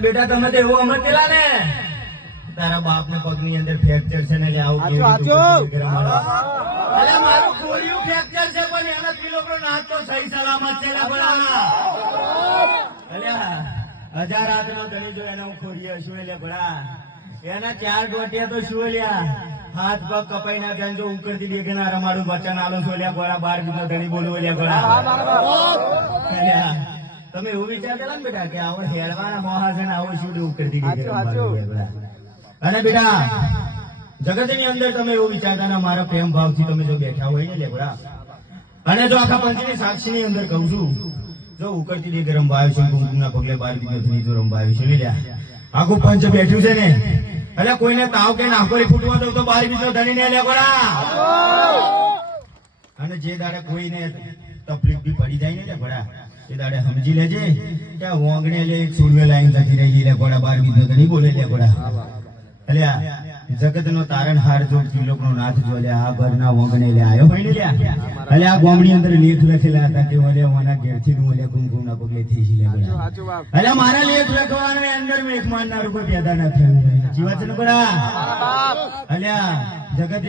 બેટા તમે તો એવું પેલા ને. તારા બાપ ને અંદર ફ્રેક્ચર છે ને આવું? અરે મારું કોળિયું ફ્રેક્ચર છે પણ એનો ત્રિલોકનો નાદ તો સહી સલામત છે લે બડા અલ્યા હજાર રાતનો ધણી જો એનો હું ખોરીએ શું લે ભલા એના ચાર ગોટિયા તો શું લ્યા હાથ પગ કપાઈ ના ગયા જો ઉકળતી બે ના રમાડું વચન આલો છો લ્યા ગોળા બાર બીજો ધણી બોલું લ્યા ગોળા તમે એવું વિચારતા ને બેટા કે આવો હેળવાના મહાજન આવો શું ઉકળતી દેખે ગોળા. અને બેટા જગતની અંદર તમે એવું વિચારતા ના મારા પ્રેમ ભાવથી તમે જો બેઠા હોય ને લેબડા અને જો આખા પંચની સાક્ષીની અંદર કહું છું જો ઉકળતી દે ગરમ ભાવ છે કુમકુમના પગલે બાર બીજો ધણી જો રંભાવ્યું છે લ્યા આખું પંચ બેઠ્યું છે ને એટલે કોઈને તાવ કે નાખોરી ફૂટવા દઉં તો બાર બીજો ધણી ને લે ગોળા. અને જે દાડે કોઈને તકલીફ બી પડી જાય ને લે એ દાડે સમજી લેજે કે વોંગણે લે એક સુરવે લાઈન લખી રહી લે ગોળા બાર બીજો ધણી બોલે લે ગોળા. અલ્યા જગત નો તારણહાર જો ત્રિલોક નો નાથ જો લે આ ભરના વંગને લે આયો ભાઈ ને અલે આ ગોમડી અંદર લેખ લખેલા હતા કે ઓલે ઓના ઘેરથી નું ઓલે કુમકુમ ના પગલે થી છે લે અલ્યા મારા લેખ લખવાનો અંદર મેં એક માનનાર ઉપર પેદા ના થયું જીવા છે ને ગોળા? અલ્યા જગત